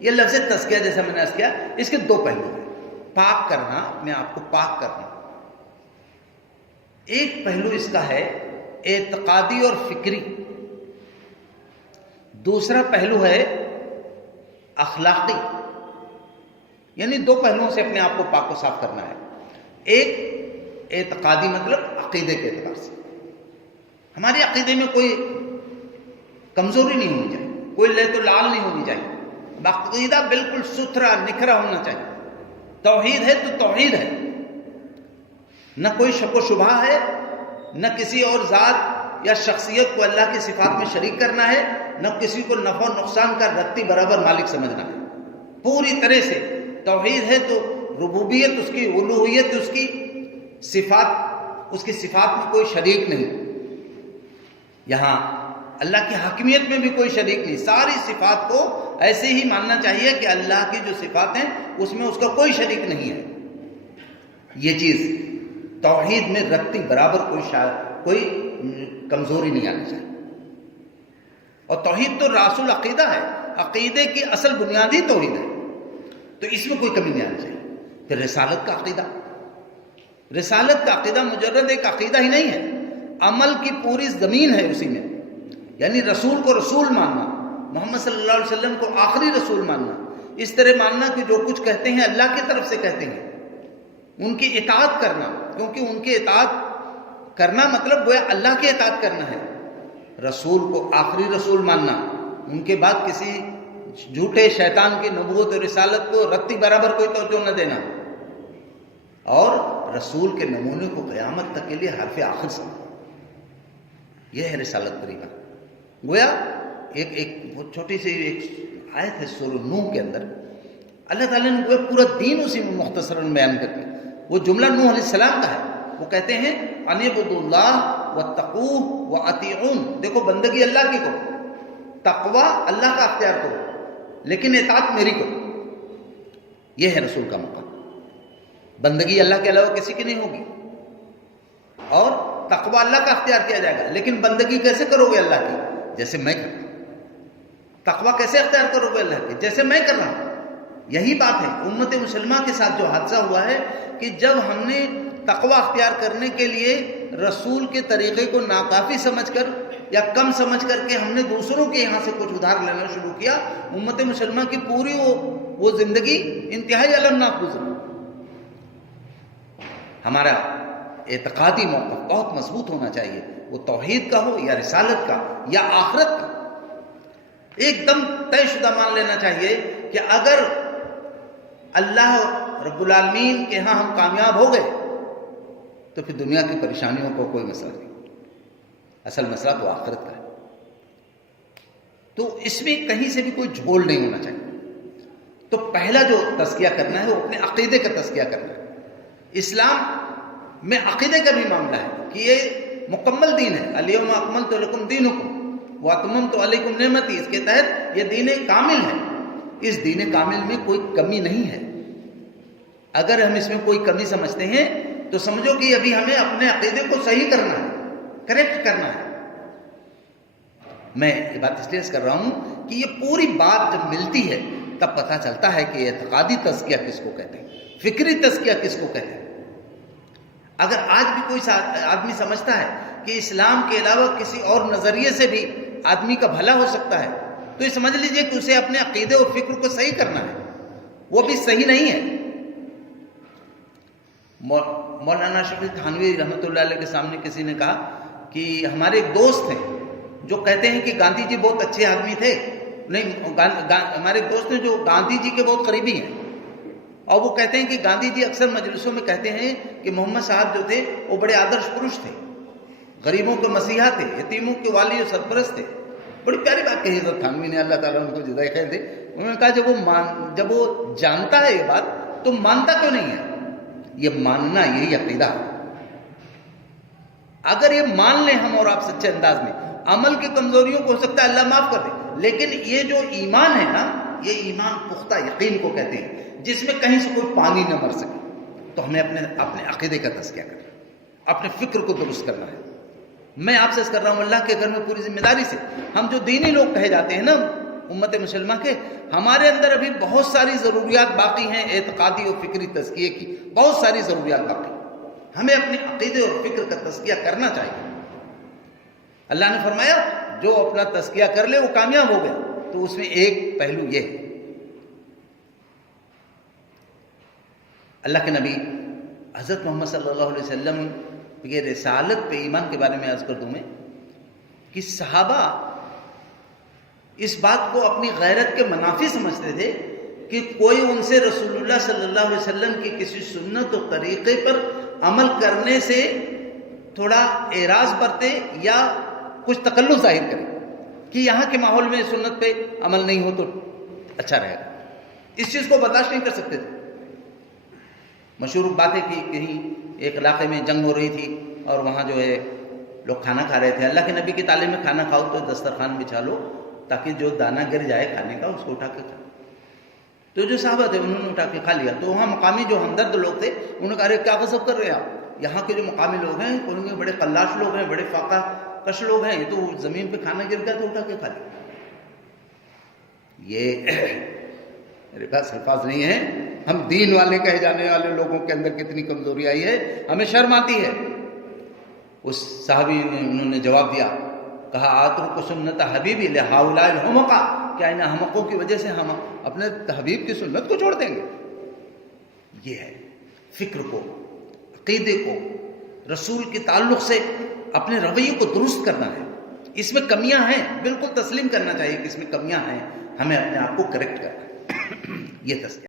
یہ لفظ تزکیہ جیسا میں نے عرض کیا اس کے دو پہلو ہیں. پاک کرنا، اپنے آپ کو پاک کرنا، ایک پہلو اس کا ہے اعتقادی اور فکری، دوسرا پہلو ہے اخلاقی. یعنی دو پہلوؤں سے اپنے آپ کو پاک و صاف کرنا ہے. ایک اعتقادی مطلب عقیدے کے اعتبار سے ہمارے عقیدے میں کوئی کمزوری نہیں ہونی چاہیے، کوئی لے تو لال نہیں ہونی چاہیے، عقیدہ بالکل ستھرا نکھرا ہونا چاہیے. توحید ہے تو توحید ہے، نہ کوئی شک و شبہ ہے، نہ کسی اور ذات یا شخصیت کو اللہ کی صفات میں شریک کرنا ہے، نہ کسی کو نفع و نقصان کا رتی برابر مالک سمجھنا ہے. پوری طرح سے توحید ہے تو ربوبیت اس کی، الوہیت اس کی، صفات اس کی صفات میں کوئی شریک نہیں. یہاں اللہ کی حاکمیت میں بھی کوئی شریک نہیں. ساری صفات کو ایسے ہی ماننا چاہیے کہ اللہ کی جو صفات ہیں اس میں اس کا کوئی شریک نہیں ہے. یہ چیز توحید میں رتی برابر کوئی کمزوری نہیں آنی چاہیے. اور توحید تو راس العقیدہ ہے، عقیدے کی اصل بنیادی توحید ہے، تو اس میں کوئی کمی نہیں آنی چاہیے. پھر رسالت کا عقیدہ، رسالت کا عقیدہ مجرد ایک عقیدہ ہی نہیں ہے، عمل کی پوری زمین ہے اسی میں. یعنی رسول کو رسول ماننا، محمد صلی اللہ علیہ وسلم کو آخری رسول ماننا، اس طرح ماننا کہ جو کچھ کہتے ہیں اللہ کی طرف سے کہتے ہیں، ان کی اطاعت کرنا، کیونکہ ان کی اطاعت کرنا مطلب گویا اللہ کی اطاعت کرنا ہے. رسول کو آخری رسول ماننا، ان کے بعد کسی جھوٹے شیطان کی نبوت اور رسالت کو رتی برابر کوئی توجہ نہ دینا، اور رسول کے نمونے کو قیامت تک کے لیے حرف آخر سمجھنا. یہ ہے رسالت پر ایمان. گویا ایک بہت چھوٹی سی ایک آیت ہے سورہ نوح کے اندر، اللہ تعالیٰ نے گویا پورا دین اسی میں مختصراً بیان کر کے، وہ جملہ نوح علیہ السلام کا ہے. وہ کہتے ہیں ان اعبدوا اللہ واتقوہ واطیعون. دیکھو بندگی اللہ کی کرو، تقوی اللہ کا اختیار کرو، لیکن اطاعت میری کرو. یہ ہے رسول کا مقام. بندگی اللہ کے علاوہ کسی کی نہیں ہوگی، اور تقوی اللہ کا اختیار کیا جائے گا. لیکن بندگی کیسے کرو گے اللہ کی؟ جیسے میں کرتا ہوں. تقوی کیسے اختیار کرو گے اللہ کی؟ جیسے میں کر رہا ہوں. یہی بات ہے امت مسلمہ کے ساتھ جو حادثہ ہوا ہے کہ جب ہم نے تقوی اختیار کرنے کے لیے رسول کے طریقے کو ناکافی سمجھ کر یا کم سمجھ کر کے ہم نے دوسروں کے یہاں سے کچھ ادھار لینا شروع کیا، امت مسلمہ کی پوری وہ زندگی انتہائی المناک گزری. ہمارا اعتقادی موقف بہت مضبوط ہونا چاہیے، وہ توحید کا ہو یا رسالت کا یا آخرت کا. ایک دم طے شدہ مان لینا چاہیے کہ اگر اللہ رب العالمین کے ہاں ہم کامیاب ہو گئے تو پھر دنیا کی پریشانیوں کو کوئی مسئلہ نہیں. اصل مسئلہ تو آخرت کا ہے. تو اس میں کہیں سے بھی کوئی جھول نہیں ہونا چاہیے. تو پہلا جو تزکیہ کرنا ہے وہ اپنے عقیدے کا تزکیہ کرنا ہے. اسلام میں عقیدے کا بھی معاملہ ہے کہ یہ مکمل دین ہے. الیوم اکملت لکم دینکم واتممت علیکم نعمتی. اس کے تحت یہ دین کامل ہے. اس دین کامل میں کوئی کمی نہیں ہے. اگر ہم اس میں کوئی کمی سمجھتے ہیں تو سمجھو کہ ابھی ہمیں اپنے عقیدے کو صحیح کرنا ہے، کریکٹ کرنا ہے. میں یہ بات اس لیے کر رہا ہوں کہ یہ پوری بات جب ملتی ہے تب پتہ چلتا ہے کہ اعتقادی تزکیہ کس کو کہتے ہیں، فکری تزکیہ کس کو کہتے ہیں. اگر آج بھی کوئی آدمی سمجھتا ہے کہ اسلام کے علاوہ کسی اور نظریے سے بھی آدمی کا بھلا ہو سکتا ہے تو یہ سمجھ لیجئے کہ اسے اپنے عقیدے اور فکر کو صحیح کرنا ہے. وہ بھی صحیح نہیں ہے. مولانا شفیع تھانوی رحمۃ اللہ علیہ کے سامنے کسی نے کہا کہ ہمارے ایک دوست ہیں جو کہتے ہیں کہ گاندھی جی بہت اچھے آدمی تھے. نہیں، ہمارے ایک دوست ہیں جو گاندھی جی کے بہت قریبی ہیں، اور وہ کہتے ہیں کہ گاندھی جی اکثر مجلسوں میں کہتے ہیں کہ محمد صاحب جو تھے وہ بڑے آدرش پروش تھے، غریبوں کے مسیحا تھے، یتیموں کے والی اور سرپرست تھے. بڑی پیاری بات کہی حضرت تھانوی نے، اللہ تعالیٰ ان کو جزائے خیر دے. انہوں نے کہا جب وہ جانتا ہے یہ بات تو مانتا کیوں نہیں ہے؟ یہ ماننا یہی عقیدہ ہے. اگر یہ مان لیں ہم اور آپ سچے انداز میں، عمل کی کمزوریوں کو ہو سکتا ہے اللہ معاف کر دے، لیکن یہ جو ایمان ہے نا، یہ ایمان پختہ یقین کو کہتے ہیں جس میں کہیں سے کوئی پانی نہ مر سکے. تو ہمیں اپنے عقیدے کا تزکیہ کرنا ہے، اپنے فکر کو درست کرنا ہے. میں آپ سے کر رہا ہوں اللہ کے گھر میں پوری ذمہ داری سے. ہم جو دینی لوگ کہے جاتے ہیں نا، امت مسلمہ کے ہمارے اندر ابھی بہت ساری ضروریات باقی ہیں اعتقادی اور فکری تزکیے کی، بہت ساری ضروریات باقی. ہمیں اپنے عقیدے اور فکر کا تزکیہ کرنا چاہیے. اللہ نے فرمایا جو اپنا تزکیہ کر لے وہ کامیاب ہو گیا. تو اس میں ایک پہلو یہ ہے. اللہ کے نبی حضرت محمد صلی اللہ علیہ وسلم کی رسالت پہ ایمان کے بارے میں عرض کر دوں میں کہ صحابہ اس بات کو اپنی غیرت کے منافی سمجھتے تھے کہ کوئی ان سے رسول اللہ صلی اللہ علیہ وسلم کی کسی سنت و طریقے پر عمل کرنے سے تھوڑا اعراض برتے یا کچھ تکلف ظاہر کرے کہ یہاں کے ماحول میں سنت پہ عمل نہیں ہو تو اچھا رہے گا. اس چیز کو برداشت نہیں کر سکتے تھے. مشہور بات ہے کہ کہیں ایک علاقے میں جنگ ہو رہی تھی اور وہاں جو ہے لوگ کھانا کھا رہے تھے. اللہ کے نبی کی تعلیم میں کھانا کھاؤ تو دسترخوان بچھا لو تاکہ جو دانہ گر جائے کھانے کا اس کو اٹھا کے کھاؤ. تو جو صحابہ تھے انہوں نے اٹھا کے کھا لیا. تو وہاں مقامی جو ہمدرد لوگ تھے انہوں نے کہا ارے کیا غضب کر رہے ہیں آپ, یہاں کے جو مقامی لوگ ہیں ان کے بڑے قلاش لوگ ہیں, بڑے فاقہ کش لوگ ہیں, یہ تو زمین پہ کھانا گر گیا تو اٹھا کے کھا لیا. یہ میرے پاس الفاظ نہیں ہیں. ہم دین والے کہے جانے والے لوگوں کے اندر کتنی کمزوری آئی ہے, ہمیں شرم آتی ہے. اس صحابی نے انہوں نے جواب دیا, کہا اترک سنت حبیبی لہؤلاء الحمقاء, کیا ان احمقوں کی وجہ سے ہم اپنے حبیب کی سنت کو چھوڑ دیں گے؟ یہ ہے فکر کو, عقیدے کو, رسول کے تعلق سے اپنے رویے کو درست کرنا ہے. اس میں کمیاں ہیں, بالکل تسلیم کرنا چاہیے کہ اس میں کمیاں ہیں, ہمیں اپنے آپ کو کریکٹ کرنا ہے. یہ تذکرہ